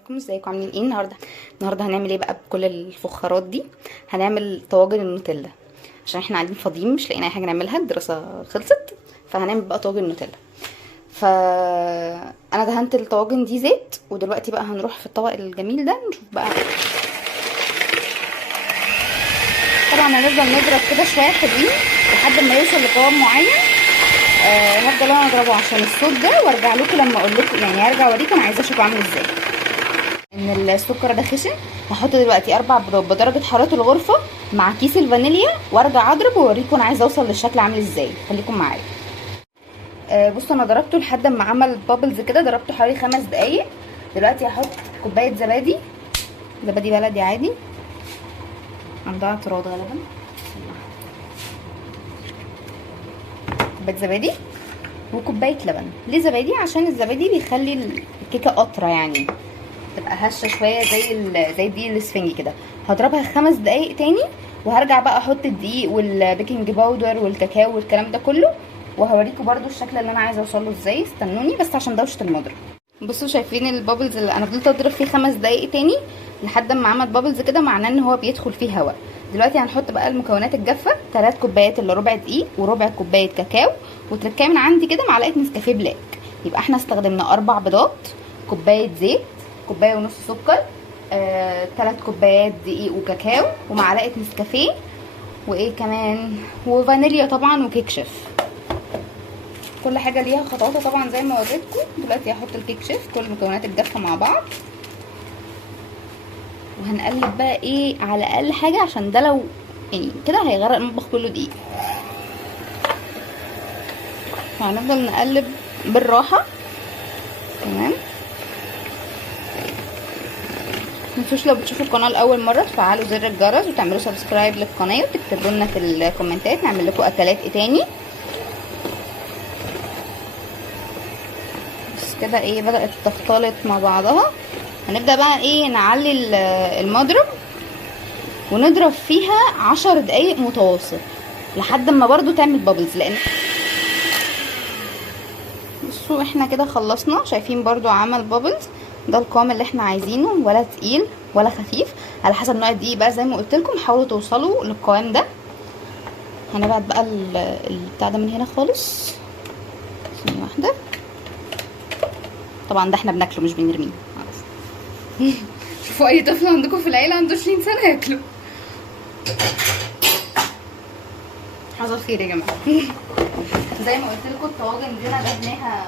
عليكم، ازيكم عاملين ايه؟ النهارده هنعمل ايه بقى بكل الفخارات دي؟ هنعمل طواجن النوتيلا عشان احنا قاعدين فاضيين مش لاقيين اي حاجه نعملها، الدراسه خلصت، فهنعمل بقى طواجن نوتيلا. انا دهنت الطواجن دي زيت، ودلوقتي بقى هنروح في الطبق الجميل ده نشوف بقى. طبعا هنفضل نضرب كده شويه حلوين لحد ما يوصل لقوام معين. هفضل انا اضربه عشان الصوت ده، وارجع لكم لما اقول لكم، يعني هرجع اوريكم انا عايزاه شكله عامل ازاي. ان السكر ده خشن، هحط دلوقتي 4 بيضات بدرجه حراره الغرفه مع كيس الفانيليا، وارجع اضرب واوريكم انا عايزه اوصل للشكل عامل ازاي. خليكم معايا. بصوا انا ضربته لحد ما عمل بابلز كده، ضربته حوالي 5 دقايق. دلوقتي هحط كوبايه زبادي بلدي عادي، عندها اعتراض غالبا. كوبايه زبادي وكوبايه لبن. ليه زبادي؟ عشان الزبادي بيخلي الكيكه قطره، يعني تبقى هشه شويه زي الدقيق الاسفنجي كده. هضربها 5 دقايق تاني، وهرجع بقى احط الدقيق والبيكنج باودر والكاكاو والكلام ده كله، وهوريكم برده الشكل اللي انا عايزه اوصله ازاي. استنوني بس عشان دوشه المضرب. بصوا شايفين البابلز اللي انا فضلت اضرب فيه 5 دقايق تاني لحد ما عمل بابلز كده، معناه ان هو بيدخل فيه هواء. دلوقتي هنحط بقى المكونات الجافه، 3 كوبايات الا ربع دقيق، وربع كوبايه كاكاو، وتركايه من عندي كده معلقه نسكافيه بلاك. يبقى احنا استخدمنا 4 بيضات، كوبايه زيت، كوبايه ونص سكر، 3 كوبايات دقيق وكاكاو، ومعلقه نسكافيه، وايه كمان، وفانيليا طبعا، وكيك شيف. كل حاجه ليها خطواتها طبعا زي ما وريتكم. دلوقتي هحط الكيك شيف، كل المكونات الجافه مع بعض، وهنقلب بقى ايه على اقل حاجه، عشان ده لو يعني كده هيغرق المطبخ كله دقيق. هنفضل نقلب بالراحه. تمام. متنسوش لو بتشوفوا القناه لاول مره تفعلوا زر الجرس وتعملوا سبسكرايب للقناه، وتكتبوا لنا في الكومنتات نعمل لكم اكلات ايه تاني. بس كده ايه بدات تختلط مع بعضها. هنبدا بقى ايه نعلي المضرب ونضرب فيها 10 دقايق متواصل لحد ما برضو تعمل بابلز. لان بصوا احنا كده خلصنا، شايفين برضو عمل بابلز. ده القوام اللي احنا عايزينه، ولا تقيل ولا خفيف، على حسب نوع الدقيق بقى. زي ما قلت لكم حاولوا توصلوا للقوام ده. هنبعد بقى البتاع ده من هنا خالص، ثانيه واحده. طبعا ده احنا بناكله مش بنرميه. شوفوا اي طفل عندكم في العيله عنده 20 سنه ياكله. حصل خير يا جماعه. زي ما قلت لكم الطواجن دي انا دهناها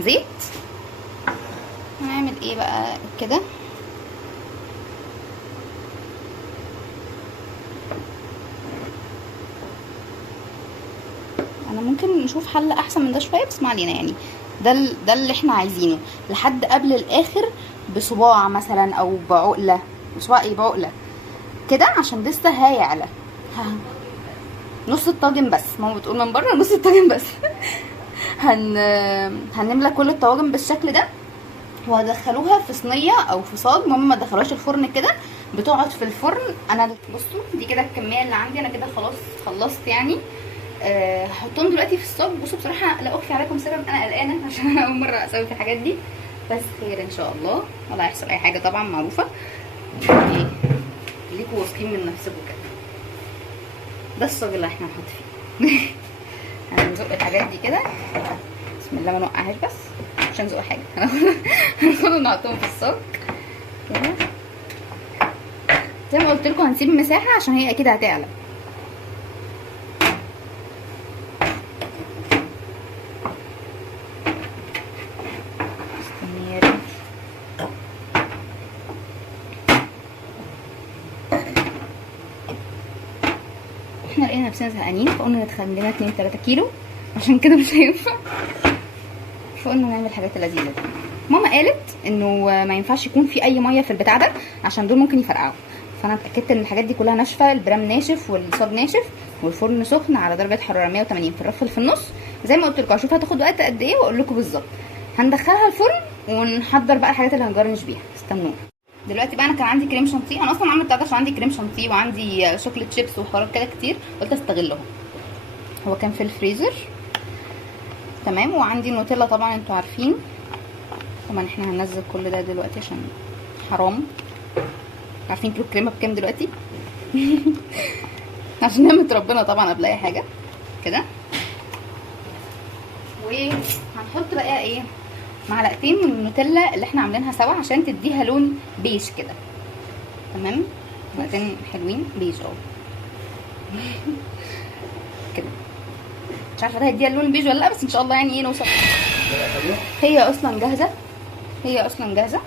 زيت. هنعمل ايه بقى كده؟ انا ممكن نشوف حل احسن من ده شويه، بس ما علينا. يعني ده اللي احنا عايزينه، لحد قبل الاخر بصباع مثلا او بعقله، بصباع ايه، بعقله كده، عشان لسه هيعلى. نص الطاجن بس، ماما بتقول من بره نص الطاجن بس. هنملى كل الطواجن بالشكل ده، وهدخلوها في صينيه او في صاج. ماما ما تدخلوهاش الفرن كده، بتقعد في الفرن. انا بصوا دي كده الكميه اللي عندي، انا كده خلاص خلصت يعني. هحطهم دلوقتي في الصاج. بصوا بصراحه لا اخفي عليكم سرا، انا قلقانه عشان انا اول مره اسوي في الحاجات دي، بس خير ان شاء الله، ولا هيحصل اي حاجه طبعا، معروفه. ايه ليكوا واثقين من نفسكم كده. ده الصاج اللي احنا هنحط فيه. هنزق الحاجات دي كده، بسم الله، ما نوقعهاش بس عشان نزق حاجه. هناخدهم نحطهم في الصاج كده. زي ما قلت لكم هنسيب مساحه عشان هي اكيد هتعلى. احنا لقينا نفسنا زهقانين، فقلنا ندخل لنا 2-3 كيلو، عشان كده مش هينفع، فقلنا نعمل الحاجات اللذيذه دي. ماما قالت انه ما ينفعش يكون في اي ميه في البتاع ده، عشان دول ممكن يفرقعوا. فانا اتاكدت ان الحاجات دي كلها ناشفه، البرام ناشف والصاج ناشف، والفرن سخن على درجه حراره 180 في الرف اللي في النص. زي ما قلت لكم هشوف هتاخد وقت قد ايه واقول لكم بالظبط. هندخلها الفرن ونحضر بقى الحاجات اللي هنجرنش بيها. استنونا. دلوقتي بقى انا كان عندي كريم شانتيه، انا اصلا عامله بتاع ده عشان عندي كريم شانتيه وعندي شوكليت شيبس وحوارات كده كتير، قلت استغلهم. هو كان في الفريزر. تمام. وعندي نوتيلا طبعا انتوا عارفين. طبعا احنا هننزل كل ده دلوقتي عشان حرام. عارفين كيلو الكريمه بكام دلوقتي؟ عشان نعمة ربنا طبعا قبل اي حاجه كده. وهنحط بقى ايه، معلقتين من النوتيلا اللي احنا عاملينها سوا عشان تديها لون بيج كده. تمام، معلقتين حلوين بيج كده. مش عارفه ده هيديها اللون بيج ولا لا، بس ان شاء الله يعني ايه نوصل. هي اصلا جاهزه،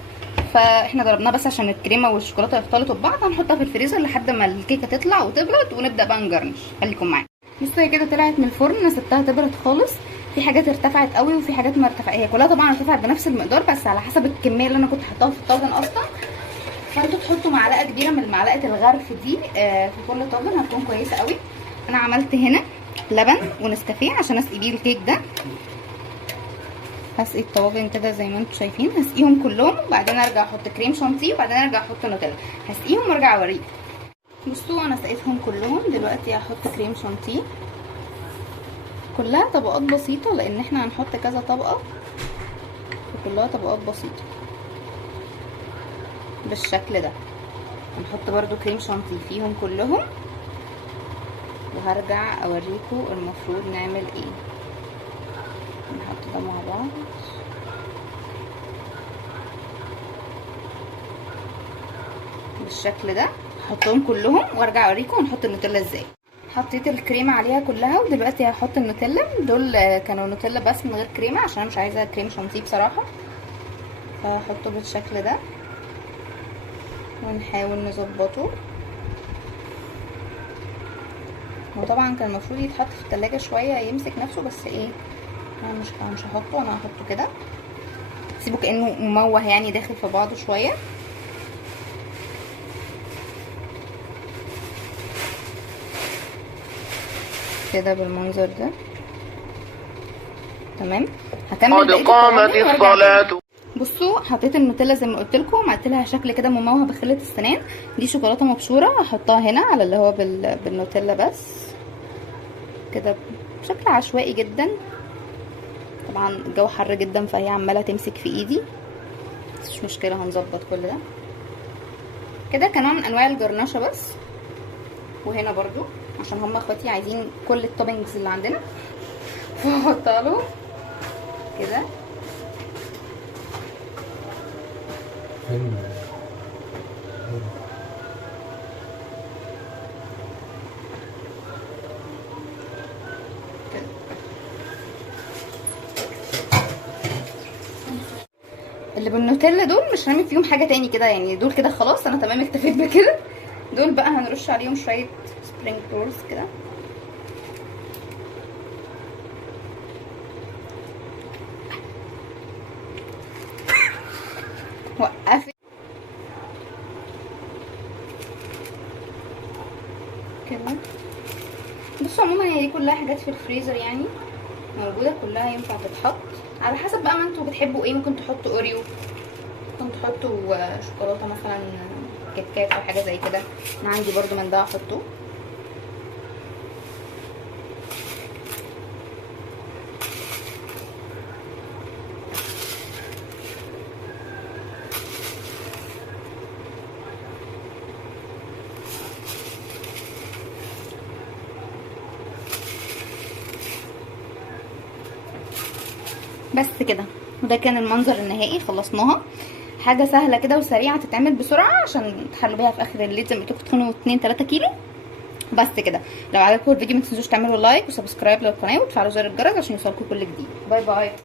فاحنا ضربناها بس عشان الكريمه والشوكولاته يختلطوا ببعض. هنحطها في الفريزر لحد ما الكيكه تطلع وتبرد ونبدا بقى نجرنش. خليكم معايا. بصوا هي كده طلعت من الفرن، انا سبتها تبرد خالص. في حاجات ارتفعت قوي وفي حاجات ما ارتفعت، هي كلها طبعا ارتفعت بنفس المقدار بس على حسب الكميه اللي انا كنت حطاها في الطاجن اصلا. فانتوا تحطوا معلقه كبيره من معلقه الغرف دي في كل طاجن، هتكون كويسه قوي. انا عملت هنا لبن ونسكافيه عشان اسقي بيه الكيك ده. هسقي الطواجن كده زي ما انتم شايفين، هسقيهم كلهم وبعدين ارجع احط كريم شانتيه وبعدين ارجع احط نوتيلا. هسقيهم وارجع اوريكم. بصوا انا سقيتهم كلهم، دلوقتي هحط كريم شانتيه. كلها طبقات بسيطه لان احنا هنحط كذا طبقه، وكلها طبقات بسيطه بالشكل ده. هنحط برده كريم شانتيه فيهم كلهم وهرجع اوريكم المفروض نعمل ايه. نحط ده مع بعض بالشكل ده، هحطهم كلهم وارجع اوريكم ونحط النوتيلا ازاي. حطيت الكريمه عليها كلها ودلوقتي هحط النوتيلا. دول كانوا نوتيلا بس من غير كريمه عشان انا مش عايزه كريم شانتيه بصراحه، فهحطه بالشكل ده ونحاول نظبطه. وطبعا كان المفروض يتحط في التلاجة شويه يمسك نفسه، بس ايه انا مش هحطه، انا هحطه كده سيبه كانه مموه يعني داخل في بعضه شويه كده بالمنظر ده. تمام، هكمل بقيه قامت الصلاه. بصوا حطيت النوتيلا زي ما قلت لكم، عملت لها شكل كده مموه بخله السنان. دي شوكولاته مبشوره هحطها هنا على اللي هو بالنوتيلا بس كده بشكل عشوائي جدا. طبعا الجو حر جدا فهي عماله تمسك في ايدي، بس مش مشكله هنظبط كل ده كده كنوع من انواع الجرنشه بس. وهنا برضو عشان هم اخواتي عايزين كل التوبينجز اللي عندنا فهحطها له كده. اللي بالنوتيلا دول مش هنعمل فيهم حاجه تاني كده يعني، دول كده خلاص انا تمام اكتفيت بكده. دول بقى هنرش عليهم شويه سبرينج رولز كده. وقفت كده. بصوا عموما هي دي كلها حاجات في الفريزر يعني موجوده، كلها ينفع تتحط على حسب بقى ما انتوا بتحبوا ايه. ممكن تحطوا اوريو، ممكن تحطوا شوكولاته مثلا كيت كات او حاجه زي كده. انا عندي برضو من ده هحطه. بس كده، وده كان المنظر النهائي. خلصناها، حاجه سهله كده وسريعه تتعمل بسرعه عشان تحلوا بيها في اخر الليل زي ما قلت لكم تخنوا 2-3 كيلو. بس كده، لو عجبكم الفيديو ما تنسوش تعملوا لايك وسبسكرايب للقناه وتفعلوا زر الجرس عشان يوصلكم كل جديد. باي باي.